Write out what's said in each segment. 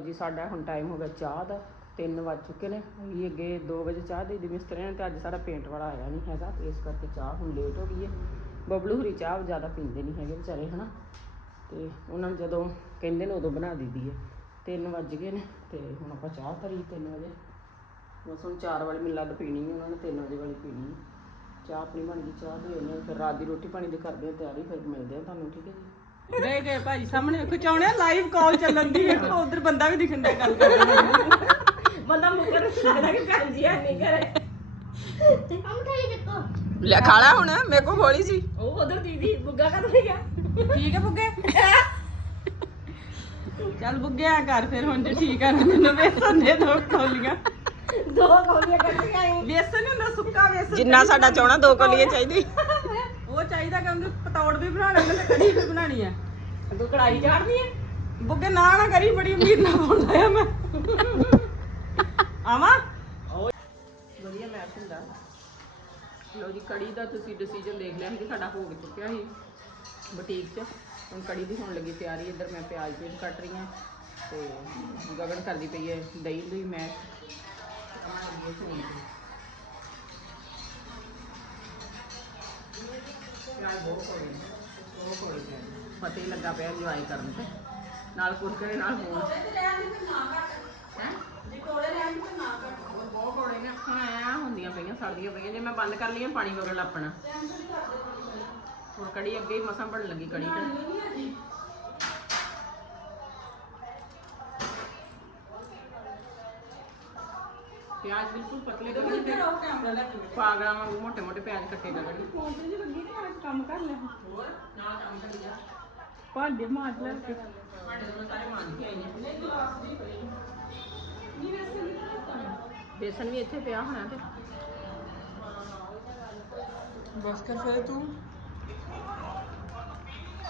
ਜੀ, ਸਾਡਾ ਹੁਣ ਟਾਈਮ ਹੋ ਗਿਆ ਚਾਹ ਦਾ 3 ਵੱਜ ਚੁੱਕੇ ਨੇ। ਅਸੀਂ ਅੱਗੇ 2 ਵਜੇ ਚਾਹ ਦੇ ਦੀ ਮਿਸਤਰੀ ਨੇ ਤੇ ਅੱਜ ਸਾਡਾ ਪੇਂਟ ਵਾਲਾ ਆਇਆ ਨਹੀਂ ਹੈਗਾ, ਤੇ ਇਸ ਕਰਕੇ ਚਾਹ ਹੁਣ ਲੇਟ ਹੋ ਗਈ ਹੈ। ਬਬਲੂ ਹੁਰੀ ਚਾਹ ਜ਼ਿਆਦਾ ਪੀਂਦੇ ਨਹੀਂ ਹੈਗੇ ਵਿਚਾਰੇ, ਹਨਾ? ਤੇ ਉਹਨਾਂ ਨੂੰ ਜਦੋਂ ਕਹਿੰਦੇ ਨੇ ਉਦੋਂ ਬਣਾ ਦਈਦੀ ਹੈ। 3 ਵੱਜ ਗਏ ਨੇ ਤੇ ਹੁਣ ਆਪਾਂ ਚਾਹ ਧਰੀ 3 ਵਜੇ। ਬਸ ਹੁਣ 4 ਵਾਲੀ ਮੈਨੂੰ ਲੱਗਦਾ ਪੀਣੀ ਹੈ, ਉਹਨਾਂ ਨੇ 3 ਵਜੇ ਵਾਲੀ ਪੀਣੀ ਚਾਹ ਆਪਣੀ ਬਣ ਗਈ, ਚਾਹ ਦੇ ਨੇ ਫਿਰ ਰਾਤ ਦੀ ਰੋਟੀ ਪਾਣੀ ਦੀ ਕਰਦੇ ਆ ਤਿਆਰੀ ਫਿਰ ਮਿਲਦੇ ਆ ਤੁਹਾਨੂੰ, ਠੀਕ ਹੈ ਜੀ? ਗਏ ਗਏ ਭਾਜੀ ਸਾਹਮਣੇ ਖਿਚਾਉਣੇ ਲਾਈਵ ਕਾਲ ਚੱਲਣ ਦੀ। ਵੇਖੋ ਉਧਰ ਬੰਦਾ ਵੀ ਦਿਖਣ ਦਾ ਗੱਲ ਕਰਦਾ ਬੰਦਾ ਮੁਕਰ ਲੱਗਦਾ ਕਿ ਭੈਣ ਜੀ ਨਹੀਂ ਕਰੇ ਹਮ ਖਾਈ ਚੱਕੋ ਲੈ ਖਾਲਾ ਹੁਣ ਮੇਰੇ ਕੋ ਬੋਲੀ ਸੀ। ਉਹ ਉਧਰ ਦੀਦੀ ਬੁੱਗਾ ਕਦ ਗਿਆ ਠੀਕ ਹੈ ਬੁੱਗੇ? ਚੱਲ ਬੁੱਗਿਆ ਕਰ ਫਿਰ ਹੁਣ ਜੇ ਠੀਕ ਆ ਮੈਨੂੰ ਵੇਸਣ ਦੇ ਦੋ ਕੌਲੀਆਂ। ਦੋ ਕੌਲੀਆਂ ਕੱਟ ਆਈ। ਵੇਸਣ ਹੁੰਦਾ ਸੁੱਕਾ ਵੇਸਣ ਜਿੰਨਾ ਸਾਡਾ ਚਾਹਣਾ ਦੋ ਕੋਲੀਏ ਚਾਹੀਦੀ ਚਾਹੀਦਾ ਕਿਉਂਕਿ ਪਤੌੜ ਵੀ ਬਣਾਉਣਾ ਤੇ ਕੜੀ ਵੀ ਬਣਾਉਣੀ ਆ। ਤੂੰ ਕੜਾਈ ਚਾੜਨੀ ਹੈ ਬੁੱਗੇ ਨਾ ਨਾ ਕਰੀ, ਬੜੀ ਉਮੀਦ ਨਾਲ ਬੋਲਦਾ ਆ ਮੈਂ। ਆਵਾਂ? ਵਧੀਆ ਮੈਚ ਹੁੰਦਾ। ਲੋ ਜੀ, ਕੜੀ ਦਾ ਤੁਸੀਂ ਡਿਸੀਜਨ ਦੇਖ ਲਿਆ ਸੀ ਕਿ ਸਾਡਾ ਹੋ ਚੁੱਕਿਆ ਸੀ। ਬੁਟੀਕ 'ਚ। ਹੁਣ ਕੜੀ ਦੀ ਹੋਣ ਲੱਗੀ ਤਿਆਰੀ, ਇੱਧਰ ਮੈਂ ਪਿਆਜ਼ ਪੇਜ ਕੱਟ ਰਹੀ ਹਾਂ ਤੇ ਗਗਨ ਕਰਦੀ ਪਈ ਹੈ ਦਹੀਂ ਦੀ ਮੈਚ ਪਿਆਜ਼ ਬਹੁਤ ਕੋੜੇ ਨੇ ਬਹੁਤ ਕੋੜੇ ਪਿਆਜ਼ ਪਤਾ ਹੀ ਲੱਗਾ ਪਿਆ ਇੰਜੋਏ ਕਰਨ ਤੇ। ਨਾਲ ਕੁਰਕਰੇ ਨਾਲ ਹੋਣ ਹੈਂ? ਬਹੁਤ ਕੋੜੇ ਨੇ। ਅੱਖਾਂ ਐ ਹੁੰਦੀਆਂ ਪਈਆਂ ਸੜਦੀਆਂ ਪਈਆਂ। ਜੇ ਮੈਂ ਬੰਦ ਕਰ ਲਈਆਂ ਪਾਣੀ ਵਗਣ ਲੱਪਣਾ। ਹੁਣ ਕੜੀ ਅੱਗੇ ਮਸਾਂ ਬਣ ਲੱਗੀ ਕੜੀ ਤੇ। ਪਿਆਜ਼ ਬਿਲਕੁਲ ਪਤਲੇ ਕੱਟੇ ਪਾਗਲਾਂ ਵਾਂਗੂ ਮੋਟੇ ਮੋਟੇ ਪਿਆਜ਼ ਕੱਟੇ ਜਾ ਕੜੀ ਕੰਮ ਕਰ ਲੈ ਹੋਰ ਨਾ ਕੰਮ ਕਰੀ ਜਾ ਭਾਂਡੇ ਮਾਰ ਲੈ ਕੇ ਸਾਡੇ ਤੋਂ ਸਾਰੇ ਮਾਂਜ ਕੇ ਆਈਆਂ ਬੇਸਨ ਵੀ ਇੱਥੇ ਪਿਆ ਹੋਣਾ ਤੇ ਬਸ ਕਰ ਫਿਰ ਤੂੰ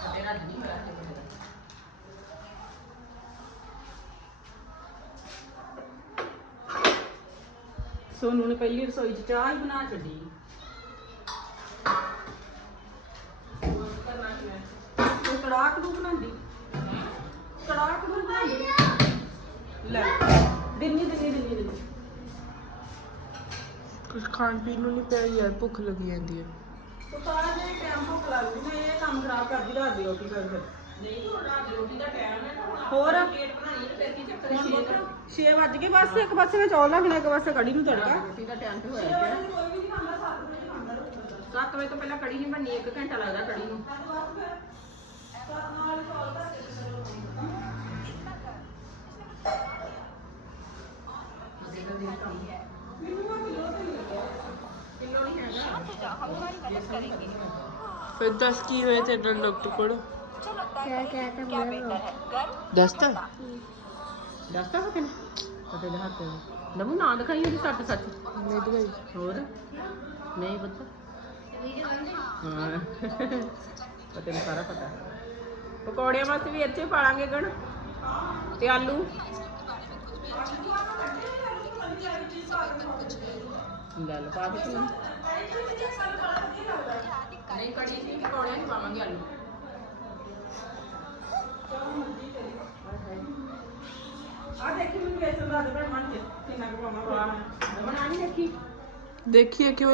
ਤੇਰਾ ਨਹੀਂ ਹੋਇਆ ਹਜੇ ਕਿਸੇ ਦਾ। ਸੋਨੂ ਨੇ ਪਹਿਲੀ ਰਸੋਈ 'ਚ ਚਾਹ ਹੀ ਬਣਾ ਛੱਡੀ ਤੂੰ ਕੜਾਕ ਨੂੰ ਬਣਾਉਂਦੀ। ਕੜਾਕ ਨੂੰ ਬਣਾਉਂਦੀ। ਲੈ ਦਿੰਨੀ ਦਿੰਨੀ ਦਿੰਨੀ ਦਿੰਨੀ। ਕੁਝ ਖਾਣ ਪੀਣ ਨੂੰ ਨਹੀਂ ਪਿਆ ਯਾਰ ਭੁੱਖ ਲੱਗੀ ਜਾਂਦੀ ਹੈ ਤੂੰ ਸਾਰਾ ਦਿਨ ਟਾਈਮ ਭੁੱਖ ਲੱਗਦੀ ਮੈਂ ਇਹ ਕੰਮ ਖਰਾਬ ਕਰਦੀ ਰਾਤ ਦੀ ਰੋਟੀ ਕਰ ਫਿਰ ਨਹੀਂ ਹੁਣ ਰਾਤ ਦੀ ਰੋਟੀ ਦਾ ਟਾਈਮ ਹੈ ਹੁਣ ਹੋਰ? ਪਲੇਟ ਤੇ ਫਿਰ ਕੀ ਚੱਕਰ ਹੈ? 6 ਵੱਜ ਗਏ ਬਸ ਇੱਕ ਪਾਸੇ ਮੈਂ ਚੌਲ ਰੱਖਣਾ ਇੱਕ ਪਾਸੇ ਕੜੀ ਨੂੰ ਤੜਕਾ। ਰੋਟੀ ਦਾ ਟਾਈਮ ਤੇ ਹੋਇਆ ਪਿਆ। 7 ਵਜੇ ਤੋਂ ਪਹਿਲਾਂ ਕੜੀ ਨਹੀਂ ਬਣਨੀ 1 ਘੰਟਾ ਲੱਗਦਾ ਕੜੀ ਨੂੰ। ਫਿਰ। ਦੱਸ ਕੀ ਹੋਇਆ ਤੇਰੇ ਨਾਲ ਡਾਕਟਰ ਕੋਲ क्या क्या था बोलो ਦੱਸਤਾ ਦੱਸਦਾ ਹੋ ਕਿਨੇ ਪਤੇ ਦਾ ਹੱਥ ਨਮੂ ਨਾ ਦਿਖਾਈ ਉਹਦੀ ਸੱਟ ਸੱਚ ਨਹੀਂ ਦਵਾਈ ਹੋਰ ਨਹੀਂ ਪਤਾ ਹਾਂ ਪਤੇ ਨੂੰ ਸਾਰਾ ਪਤਾ ਪਕੌੜਿਆਂ ਵਾਸਤੇ ਵੀ ਇੱਥੇ ਪਾਲਾਂਗੇ ਗਣ ਤੇ ਆਲੂ ਗੱਲ ਪਾ ਦੇ ਤੂੰ ਨਹੀਂ ਕੜੀ ਸੀ ਪਕੌੜਿਆਂ ਚ ਪਾਵਾਂਗੇ ਆਲੂ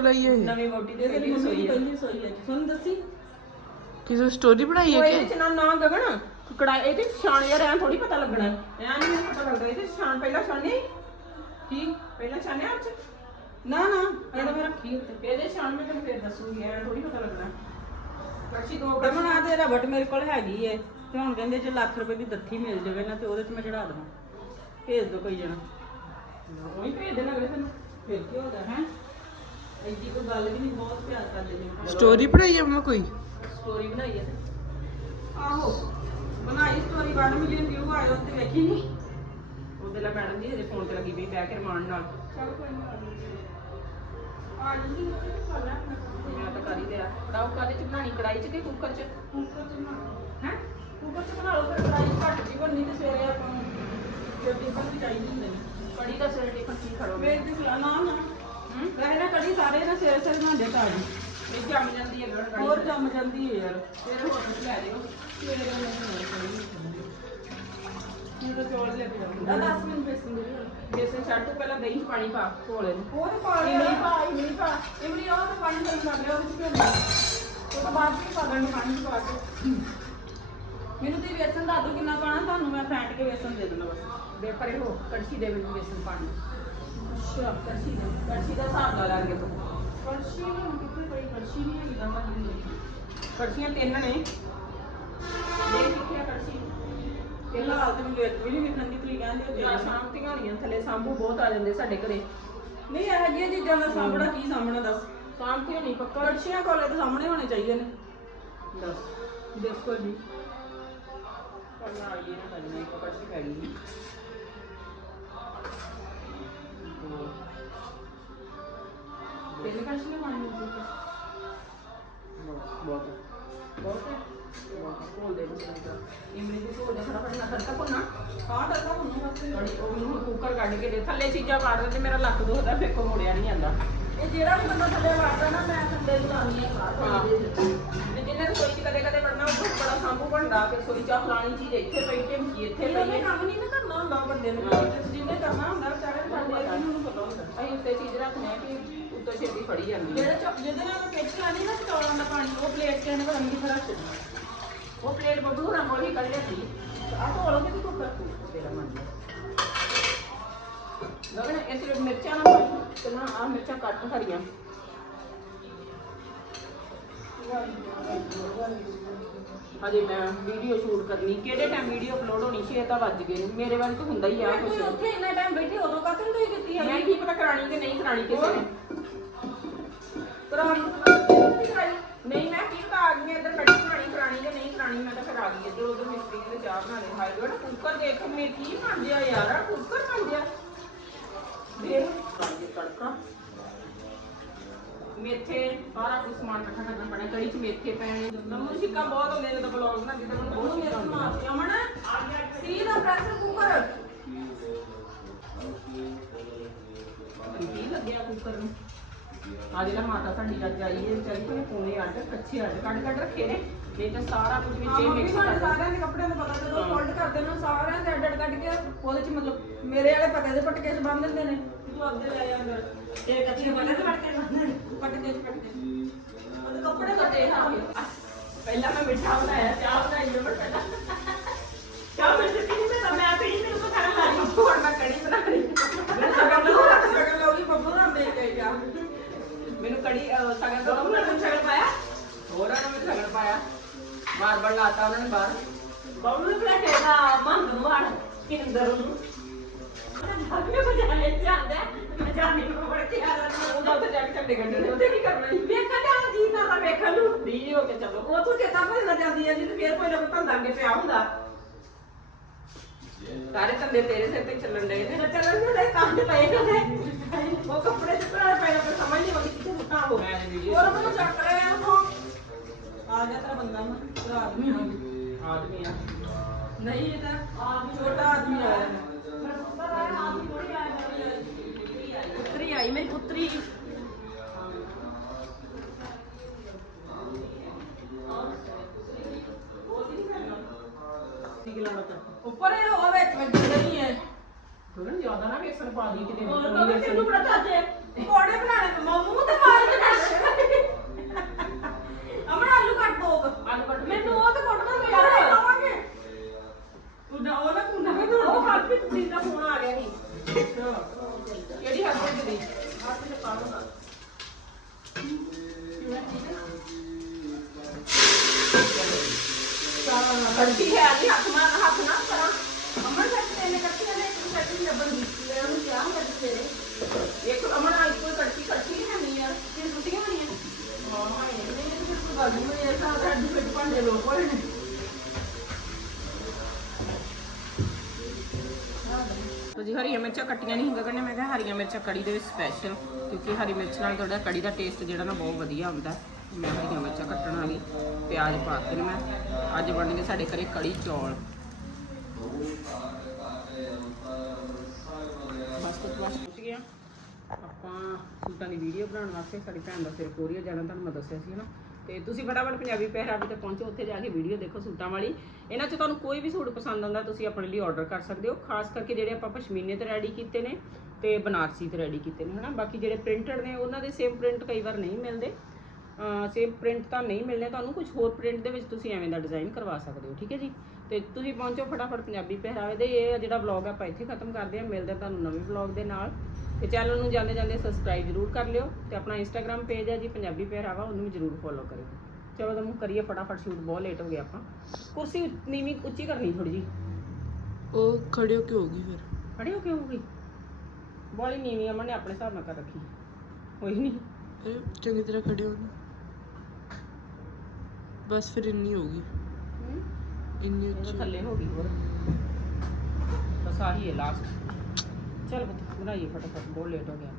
ਲਈ ਇਹ ਨਵੀਂ ਮੋਟੀ ਦੇ ਦੇ ਰਸੋਈ ਪਹਿਲੀ ਰਸੋਈ ਹੈ ਤੁਹਾਨੂੰ ਦੱਸੀ ਕਿਸੇ ਸਟੋਰੀ ਬਣਾਈ ਉਹ ਹੈ ਇਹਦੇ ਕਿ ਚ ਨਾ ਨਾ ਗਗਨ ਕੜਾਈ ਇਹਦੇ ਚ ਛਾਣ ਯਾਰ ਐ ਥੋੜੀ ਪਤਾ ਲੱਗਣਾ ਐ ਨਹੀਂ ਮੈਨੂੰ ਪਤਾ ਲੱਗਦਾ ਇਹਦੇ ਚ ਛਾਣ ਪਹਿਲਾਂ ਛਾਣੇ ਕੀ ਪਹਿਲਾਂ ਛਾਣਿਆ ਅੱਜ ਨਾ ਨਾ ਇਹ ਤਾਂ ਮੈਂ ਰੱਖੀ ਉੱਤੇ ਇਹਦੇ ਛਾਣ ਮੈਂ ਤੈਨੂੰ ਫੇਰ ਦੱਸੂਗੀ ਐ ਥੋੜੀ ਪਤਾ ਲੱਗਣਾ ਕੜਛੀ ਦੋ ਕਮਨ ਆ ਤੇ ਰਬਟ ਮੇਰੇ ਕੋਲ ਹੈਗੀ ਏ ਤੇ ਹੁਣ ਕਹਿੰਦੇ ਜੇ ਲੱਖ ਰੁਪਏ ਦੀ ਦੱਥੀ ਮਿਲ ਜਾਵੇ ਨਾ ਤੇ ਉਹਦੇ ਚ ਮੈਂ ਚੜਾ ਦਵਾਂ। ਭੇਜ ਦੋ ਕੋਈ ਜਣਾ। ਉਹੀ ਭੇਜ ਦੇਣਾ ਅਗਲੇ ਤੈਨੂੰ ਫਿਰ ਕੀ ਹੋਗਾ ਹੈ? ਐਡੀ ਕੋਈ ਗੱਲ ਵੀ ਨਹੀਂ ਬਹੁਤ ਪਿਆਰ ਕਰਦੇ ਨੇ। ਸਟੋਰੀ ਬਣਾਈ ਹੈ ਮੈਂ ਕੋਈ? ਸਟੋਰੀ ਬਣਾਈ ਐ ਆਹੋ ਬਣਾਈ ਸਟੋਰੀ 1 ਮਿਲੀਅਨ ਵਿਊ ਆਏ ਉੱਤੇ ਵੇਖੀ ਨਹੀਂ ਉਹਦੇ ਲਈ ਮੈਡਮ ਜੀ ਹਜੇ ਫੋਨ ਤੇ ਲੱਗੀ ਪਈ ਬਹਿ ਕੇ ਰਮਾਨ ਨਾਲ। ਚਲ ਕੋਈ ਨਹੀਂ ਆ ਜੂਗੀ ਮੈਂ ਤਾਂ ਕਰ ਹੀ ਲਿਆ। ਕੜਾਉ ਕਾਦੇ ਚ ਬਣਾਣੀ ਕੜਾਈ ਚ ਕਿ ਕੁੱਕਰ ਚ? ਕੁੱਕਰ ਚ ਬਣਾ ਹੈ? ਕੁੱਕਰ ਚ ਬਣਾ ਲਓ ਫਿਰ ਕੜਾਈ ਘੱਟ ਜੀ ਬਣਨੀ ਤੇ ਸਵੇਰੇ ਆਪਾਂ ਨੂੰ ਜਲਦੀ ਬਣ ਚਾਹੀਦੀ ਹੁੰਦੀ ਨੇ ਕੜੀ ਦਾ ਸਿਰ ਟਿਫਨ ਕੀ ਖੜੋਗੇ ਵੇਖ ਦੀ ਨਾ ਨਾ। ਵੈਸੇ ਨਾ ਕੜੀ ਸਾਰੇ ਨਾ ਸਵੇਰੇ ਸਵੇਰੇ ਬਣਾਉਂਦੇ ਤਾਜੀ। ਇਹ ਜੰਮ ਜਾਂਦੀ ਹੈ ਗੜ ਹੋਰ ਜੰਮ ਜਾਂਦੀ ਹੈ ਯਾਰ। ਫਿਰ ਹੋਰ ਕੁਝ ਲੈ ਦਿਓ ਸਵੇਰੇ ਬਣਾਉਂਦੇ ਹੁਣ ਤਾਂ ਚੌਲ ਲੈ ਕੇ ਆ 10 ਮਿੰਟ ਬੇਸਨ ਦੇ। ਬੇਸਨ ਛੱਡ ਤੂੰ ਪਹਿਲਾਂ ਦਹੀਂ 'ਚ ਪਾਣੀ ਪਾ ਘੋਲੇ ਨੂੰ। ਉਹ ਤੇ ਪਾ ਲਿਆ। ਇਮਲੀ ਪਾ ਇਮਲੀ ਪਾ। ਇਮਲੀ ਉਹ ਤੇ ਪਾਣੀ ਗਰਮ ਕਰ ਲਿਆ ਉਹਦੇ ਚ ਭਿਓ ਉਹ ਤੋਂ ਬਾਅਦ ਵੀ ਪਾ ਦੇਣਾ ਪਾਣੀ ਚ ਪਾ ਕੇ। ਮੈਨੂੰ ਤੇ ਵੇਸਣ ਦੱਸ ਦਿਓ ਕਿੰਨਾ ਪਾਣਾ ਤੁਹਾਨੂੰ ਮੈਂ ਫੈਂਟ ਕੇ ਵੇਸਣ ਦੇ ਦੇਣਾ ਬਸ। ਦੇ ਪਰੇ ਹੋ ਕੜਛੀ ਦੇ ਮੈਨੂੰ ਬੇਸਨ ਪਾਣੀ ਅੱਛਾ ਕੜਛੀ ਦੇ ਕੜਛੀ ਦਾ ਹਿਸਾਬ ਲਾ ਲਾਂਗੇ ਤੂੰ। ਕੜਛੀ ਨਹੀਂ ਹੁਣ ਕਿੱਥੇ ਪਈ? ਕੜਛੀ ਨਹੀਂ ਹੈਗੀ ਤਾਂ ਪਾਣੀ ਕੜਛੀਆਂ ਤਿੰਨ ਨੇ। ਦੇ ਕਿੱਥੇ ਆ ਕੜਛੀ? ਇਹ ਲਾਲ ਤੇ ਮੈਨੂੰ ਇੱਕ ਵੀ ਨਹੀਂ ਵਿਖਣ ਦੀ ਤੁਸੀਂ ਕਹਿੰਦੇ ਹੋ ਯਾਰ ਤੇ ਸ਼ਾਂਤੀਆਂ ਹੋਣੀਆਂ। ਥੱਲੇ ਸਾਂਭੂ ਬਹੁਤ ਆ ਜਾਂਦੇ ਸਾਡੇ ਘਰੇ। ਨਹੀਂ ਇਹ ਜਿਹੀਆਂ ਚੀਜ਼ਾਂ ਦਾ ਸਾਹਮਣਾ ਕੀ ਸਾਹਮਣਾ ਦੱਸ। ਸਾਂਭੇ ਨਹੀਂ ਪੱਕਾ। ਕੜਛੀਆਂ ਕੋਲੇ ਤੇ ਸਾਹਮਣੇ ਹੋਣੇ ਚਾਹੀਦੇ ਨੇ। ਦੱਸ। ਦੇਖੋ ਜੀ। ਪਰ ਕੜਛੀ ਪੈ ਪਾਣੀ ਵਿੱਚ ਬਹੁਤ ਬਹੁਤ ਬਹੁਤ ਹੈ ਦੇ ਵਿੱਚ ਇਮਲੀ ਦੇ ਕੋਲ ਦੇ ਫਟਾਫਟ ਨਾ ਤੜਕਾ ਭੁੰਨਾ ਆਹ ਡੱਕਾ ਹੁੰਨੂੰ ਬਸ ਉਹ ਮੈਨੂੰ ਕੁੱਕਰ ਕੱਢ ਕੇ ਦੇ, ਥੱਲੇ ਚੀਜ਼ਾਂ ਪਾੜ ਦੇ ਤੇ ਮੇਰਾ ਲੱਕ ਦੁਖਦਾ ਫੇਰ ਕੋ ਮੁੜਿਆ ਨਹੀਂ ਜਾਂਦਾ। ਇਹ ਜਿਹੜਾ ਵੀ ਬੰਦਾ ਥੱਲੇ ਵੜਦਾ ਨਾ ਮੈਂ ਥੱਲੇ ਬੁਲਾਉਣੀ ਆ ਹਾਂ। ਤੇ ਜਿੰਨੇ ਰਸੋਈ ਚ ਕਦੇ ਕਦੇ ਵੜਨਾ ਉਹ ਬੜਾ ਸਾਂਭੂ ਬਣਦਾ ਕਿ ਰਸੋਈ ਚ ਆਹ ਫਲਾਣੀ ਚੀਜ਼ ਇੱਥੇ ਪਈ ਢਿਮਕੀ ਇੱਥੇ ਪਈ ਉਹਨੇ ਹੈ। ਕੰਮ ਨਹੀਂ ਨਾ ਕਰਨਾ ਹੁੰਦਾ ਵੱਡੇ ਨੇ। ਜਿਹਨੇ ਕਰਨਾ ਹੁੰਦਾ ਵਿਚਾਰੇ ਨੂੰ ਸਾਡੇ ਵਰਗੇ ਨੂੰ ਪਤਾ ਹੁੰਦਾ। ਅਸੀਂ ਉੱਤੇ ਚੀਜ਼ ਰੱਖਨੇ ਆ ਕਿ ਉੱਤੋਂ ਛੇਤੀ ਫੜੀ ਜਾਂਦੀ ਹੈ। ਜਿਹੜੇ ਚ- ਜਿਹਦੇ ਨਾਲ ਪਿੱਛ ਲਾਣੀ ਨਾ ਚੌਲਾਂ ਦਾ ਪਾਣੀ ਉਹ ਪਲੇਟ ਚ ਇਹਨੇ ਪਤਾ ਨਹੀਂ ਕਿੱਥੇ ਰੱਖ ਦਿੱਤਾ। ਉਹ ਪਲੇਟ ਬੱਬੂ ਨਾਲ ਕੋਲ ਹੀ ਕੱਢ ਲਿਆਂਦੀ ਆਹ ਢੋਲ ਕਿਤੇ ਕੁੱਕਰ ਤੇਰਾ ਮੰਨ। ਲਿਆ ਗਗਨ ਇਸ ਵਿੱਚ ਮਿਰਚਾਂ ਨਾ ਪਾਈ ਤੇ ਨਾ ਆ ਮਿਰਚਾਂ ਕੱਟ ਹਰੀਆਂ। ਹਜੇ ਮੈਂ ਵੀਡੀਓ ਸ਼ੂਟ ਕਰਨੀ ਕਿਹੜੇ ਟਾਈਮ ਵੀਡੀਓ ਅਪਲੋਡ ਹੋਣੀ? 6 ਤਾਂ ਵੱਜ ਗਏ ਨੇ। ਮੇਰੇ ਵੱਲ ਤਾਂ ਹੁੰਦਾ ਹੀ ਆ ਮੈਂ ਕੋਈ ਉੱਥੇ ਇੰਨਾ ਟਾਈਮ ਬੈਠੀ ਉਦੋਂ ਕਾਹਤੋਂ ਨੀ ਤੁਸੀਂ ਕੀਤੀ ਮੈਂ ਹੈਗੀ। ਕੀ ਪਤਾ ਕਰਾਣੀ ਕਿ ਨਹੀਂ ਕਰਾਣੀ ਕਿਸੇ ਨੇ। ਕਰਾਉਣੀ ਨਹੀਂ ਮੈਂ ਕੀ ਪਤਾ ਆ ਗਈ ਇੱਧਰ ਕੜੀ ਬਣਾਣੀ ਕਰਾਣੀ ਕਿ ਨਹੀਂ ਕਰਾਣੀ ਮੈਂ ਤਾਂ ਫਿਰ ਆ ਗਈ ਇੱਧਰ ਉਧਰ ਮਿਸਤਰੀ ਨੇ ਚਾਹ ਬਣਾ ਲਈ। ਹਾਏ ਗੋੜਾ ਕੁੱਕਰ ਦੇਖ ਮੇ ਕੀ ਬਣ ਗਿਆ ਯਾਰ ਕੁੱਕਰ ਬਣ ਗਿਆ ਤੜਕਾ ਮੇਥੇ ਸਾਰਾ ਕੁਝ ਸਮਾਨ ਇਕੱਠਾ ਕਰਨਾ ਪੈਣਾ ਕੜੀ ਚ ਮੇਥੇ ਪੈਣੇ ਨਮੂ ਸਿੱਕਾ ਬਹੁਤ ਹੁੰਦੇ ਨੇ ਤਾਂ ਬਲੌਗ ਬਣਾਉਂਦੇ ਤਾਂ ਮੈਨੂੰ ਬਹੁਤ ਸਿੱਕਾ ਮੇਰੇ ਅਮਨ ਸੀ ਦਾ ਪ੍ਰੈਸ਼ਰ ਕੁੱਕਰ ਕੀ ਲੱਗਿਆ ਕੁੱਕਰ ਨੂੰ? ਆ ਜਿਹੜਾ ਮਾਤਾ ਸਾਡੀ ਅੱਜ ਆਈ ਹੈ ਵਿਚਾਰੀ ਕੋਲ ਪੋਣੇ ਅੱਡ ਕੱਚੇ ਅੱਡ ਕੱਢ ਕੱਢ ਰੱਖੇ ਨੇ। ਨਹੀਂ ਤਾਂ ਸਾਰਾ ਕੁਝ ਵਿੱਚ ਹਾਂ ਹੀ ਮੰਮੀ ਮਿਕਸ ਕਰ ਦਿੰਦੇ ਸਾਰਿਆਂ ਦੇ ਕੱਪੜਿਆਂ ਦਾ ਪਤਾ ਜਦੋਂ। ਫੋਲਡ ਕਰਦੇ ਨੇ ਸਾਰਿਆਂ ਦੇ ਅੱਡ ਕੱਢ ਕੇ ਉਹਦੇ ਚ ਮਤਲਬ ਮੇਰੇ ਵਾਲੇ ਪੱਕੇ ਦੇ ਪਟਕੇ ਚ ਬੰਨ ਦਿੰਦੇ ਨੇ। ਤੂੰ ਆਪਦੇ ਲੈ ਜਾ ਅੰਦਰ। ਤੇ ਕੱਚੇ ਵਾਲੇ ਦੇ ਪਟਕੇ ਪਟਕੇ ਚ ਪਟਕੇ ਉਹਦੇ ਕੱਪੜੇ ਕੱਟੇ ਹਾਂ ਪਹਿਲਾਂ ਮੈਂ ਮਿੱਠਾ ਬਣਾਇਆ ਚਾਹ ਬਣਾਈ ਮੈਂ ਪਹਿਲਾਂ ਚਾਹ ਮੈਂ ਬਾਰ ਲਾਤਾ ਉਹਨਾਂ ਨੇ ਬਾਹਰ। ਬੱਬੂ ਨੂੰ ਕਿਹਾ ਕਹਿੰਦਾ ਮੰਗ ਨੂੰ ਆੜ ਕਿੰਦਰ ਨੂੰ। ਭਾਵੇਂ ਬਜਾਏ ਜਾਂਦਾ ਮੈਂ ਜਾਣੀ ਨੂੰ ਵੜ ਕੇ ਆ ਰਿਹਾ ਉਹਦਾ ਉੱਥੇ ਜਾ ਕੇ ਝੰਡੇ ਗੱਡੇ ਨੇ। ਉਹਦੇ ਕੀ ਕਰਨਾ ਸੀ ਵੇਖਣ ਦਾ ਜੀ ਕਰਦਾ ਵੇਖਣ ਨੂੰ। ਦੀ ਹੋ ਕੇ ਚਲੋ। ਉਹ ਤੋਂ ਚੇਤਾ ਭੁੱਲ ਜਾਂਦੀ ਹੈ ਜੀ ਤੇ ਫੇਰ ਕੋਈ ਨਾ ਕੋਈ ਧੰਦਾ ਅੱਗੇ ਪਿਆ ਹੁੰਦਾ। ਸਾਰੇ ਧੰਦੇ ਤੇਰੇ ਸਿਰ ਤੇ ਚੱਲਣ ਡਏ ਨੇ। ਚੱਲਣ ਨੂੰ ਲੈ ਕੰਮ ਪਏ ਉਹਦੇ ਉਹ ਕੱਪੜੇ ਚ ਭਰਾ ਪਏ ਨੇ ਸਮਝ ਨਹੀਂ ਆਉਂਦੀ ਕਿੱਥੇ ਸੁੱਟਾਂ ਉਹ ਮੈਂ ਨੇ ਵੀਡੀਓ ਹੋਰ ਮੈਨੂੰ ਚੱਕ ਰਿਹਾ ਉਹ ਆ ਗਿਆ ਤੇਰਾ ਬੰਦਾ ਮੈਂ ਤੇਰਾ ਆਦਮੀ ਆ ਆਦਮੀ ਆ। ਨਹੀਂ ਇਹ ਤਾਂ ਆਦਮੀ ਛੋਟਾ ਆਦਮੀ ਆਇਆ। ਮੇਰਾ ਪੁੱਤਰ ਆਇਆ ਆਦਮੀ ਥੋੜੀ ਆਇਆ। ਪੁੱਤਰੀ ਆਈ ਮੇਰੀ ਪੁੱਤਰੀ। ਤਾਂ ਉੱਪਰ ਇਹ ਉਹ ਵਿੱਚ ਵੱਜੀ ਨਹੀਂ ਹੈ। ਥੋੜਾ ਜ਼ਿਆਦਾ ਨਾ ਵੇਸਣ ਪਾ ਦੀ ਕਿਤੇ। ਹੋਰ ਵੇਸਣ। ਤੈਨੂੰ ਬੜਾ ਚਾਚੇ ਕੱਢੀ ਹੈ ਨਹੀਂ ਹੱਥ ਮਾਰ ਹੱਥ ਨਾ ਕਰਾਂ ਅਮਰ ਸੱਚ ਤੇਨੇ ਕੱਟੀਆਂ ਨੇ ਇੱਕ ਸੱਚ ਨਹੀਂ ਲੱਭਣ ਦੀ ਉਹਨੂੰ ਕਿਹਾ ਮੈਂ ਤੇਰੇ ਇੱਕ ਅਮਨ ਆ ਕੋਈ ਕੱਢੀ ਕੱਢੀ ਹੈ ਨਹੀਂ ਯਾਰ ਤੇ ਸੁੱਟੀਆਂ ਹੋਣੀਆਂ ਹਾਂ ਇਹ ਨਹੀਂ ਤੇ ਕੋਈ ਗੱਲ ਨਹੀਂ ਇਹ ਤਾਂ ਅੱਡ ਫਿੱਟ ਭਾਂਡੇ ਲੋਕ ਹੋਏ ਨੇ ਜੀ ਹਰੀਆਂ ਮਿਰਚਾਂ ਕੱਟੀਆਂ ਨਹੀਂ ਹੁੰਦਾ ਕਹਿੰਦੇ ਮੈਂ ਕਿਹਾ ਹਰੀਆਂ ਮਿਰਚਾਂ ਕੜੀ ਦੇ ਵਿੱਚ ਸਪੈਸ਼ਲ ਕਿਉਂਕਿ ਹਰੀ ਮਿਰਚ ਨਾਲ ਤੁਹਾਡਾ ਕੜੀ ਦਾ ਟੇਸਟ ਜਿਹੜਾ ਨਾ ਬਹੁਤ ਵਧੀਆ ਹੁੰਦਾ। ਮੈਂ ਹਰੀਆਂ ਮਿਰਚਾਂ ਕੱਟਣ ਵਾਲੀ, ਪਿਆਜ਼ ਪਾ ਕੇ ਮੈਂ, ਅੱਜ ਬਣਨਗੇ ਸਾਡੇ ਘਰੇ ਕੜੀ ਚੌਲ। ਬਸ ਕੁਝ ਬਸ ਪਹੁੰਚ ਗਿਆ। ਆਪਾਂ ਸੂਟਾਂ ਦੀ ਵੀਡੀਓ ਬਣਾਉਣ ਵਾਸਤੇ, ਸਾਡੀ ਭੈਣ ਦਾ ਸਿਰ ਕੋਰੀਆ ਜਾਣਾ, ਤੁਹਾਨੂੰ ਮੈਂ ਦੱਸਿਆ ਸੀ ਨਾ। ਤੇ ਤੁਸੀਂ ਫਟਾਫਟ ਪੰਜਾਬੀ ਪਹਿਰਾਵੇ ਤੇ ਪਹੁੰਚੋ, ਉੱਥੇ ਜਾ ਕੇ ਵੀਡੀਓ ਦੇਖੋ ਸੂਟਾਂ ਵਾਲੀ। ਇਹਨਾਂ 'ਚ ਤੁਹਾਨੂੰ ਕੋਈ ਵੀ ਸੂਟ ਪਸੰਦ ਆਉਂਦਾ, ਤੁਸੀਂ ਆਪਣੇ ਲਈ ਆਰਡਰ ਕਰ ਸਕਦੇ ਹੋ, ਖਾਸ ਕਰਕੇ ਜਿਹੜੇ ਆਪਾਂ ਪਸ਼ਮੀਨੇ ਤੇ ਰੈਡੀ ਕੀਤੇ ਨੇ ਤੇ ਬਨਾਰਸੀ ਤੇ ਰੈਡੀ ਕੀਤੇ ਨੇ, ਹਨਾ? ਬਾਕੀ ਜਿਹੜੇ ਪ੍ਰਿੰਟਡ ਨੇ, ਉਹਨਾਂ ਦੇ ਸੇਮ ਪ੍ਰਿੰਟ ਕਈ ਵਾਰ ਨਹੀਂ ਮਿਲਦੇ। ਸੇਮ ਪ੍ਰਿੰਟ ਤਾਂ ਨਹੀਂ ਮਿਲਨੇ ਤੁਹਾਨੂੰ ਕੁਝ ਹੋਰ ਪ੍ਰਿੰਟ ਦੇ ਵਿੱਚ ਤੁਸੀਂ ਐਵੇਂ ਦਾ ਡਿਜ਼ਾਈਨ ਕਰਵਾ ਸਕਦੇ ਹੋ ਠੀਕ ਹੈ ਜੀ? ਤੇ ਤੁਸੀਂ ਪਹੁੰਚੋ ਫਟਾਫਟ ਪੰਜਾਬੀ ਪਹਿਰਾਵੇ ਦੇ ਇਹ ਜਿਹੜਾ ਵਲੌਗ ਆਪਾਂ ਇੱਥੇ ਖਤਮ ਕਰਦੇ ਹਾਂ ਮਿਲਦੇ ਤੁਹਾਨੂੰ ਨਵੇਂ ਵਲੌਗ ਦੇ ਨਾਲ। ਤੇ ਚੈਨਲ ਨੂੰ ਜਾਂਦੇ ਜਾਂਦੇ ਸਬਸਕ੍ਰਾਈਬ ਜ਼ਰੂਰ ਕਰ ਲਿਓ ਤੇ ਆਪਣਾ ਇੰਸਟਾਗ੍ਰam ਪੇਜ ਹੈ ਜੀ ਪੰਜਾਬੀ ਪਹਿਰਾਵਾ ਉਹਨੂੰ ਵੀ ਜ਼ਰੂਰ ਫੋਲੋ ਕਰਿਓ। ਚਲੋ ਤਾਂ ਕਰੀਏ ਫਟਾਫਟ ਸ਼ੂਟ ਬਹੁਤ ਲੇਟ ਹੋ ਗਿਆ ਆਪਾਂ। ਕੁਰਸੀ ਨੀਵੀਂ ਉੱਚੀ ਕਰਨੀ ਥੋੜੀ ਜੀ ਉਹ ਖੜੇ ਹੋ ਕੇ ਹੋਗੀ ਫਿਰ। ਖੜੇ ਹੋ ਕੇ ਬੋਲੀ ਨੀਵੀਂ ਅਮਨ ਨੇ ਆਪਣੇ ਹਿਸਾਬ ਨਾਲ ਕਰ ਰੱਖੀ। ਹੋਈ ਨਹੀਂ ਚੰਗੀ ਤਰ੍ਹਾਂ ਖੜੇ ਹੋ ਨਾ। ਬਸ ਫਿਰ ਇੰਨੀ ਇੰਨੀ ਇਹ ਤਾਂ ਉੱਚੀ। ਥੱਲੇ ਹੋ ਗਈ ਹੋਰ। ਬਸ ਆਹੀ ਹੈ ਲਾਸਟ ਚਲ ਬਣਾਈਏ ਫਟਾਫਟ ਬਹੁਤ ਲੇਟ ਹੋ ਗਿਆ।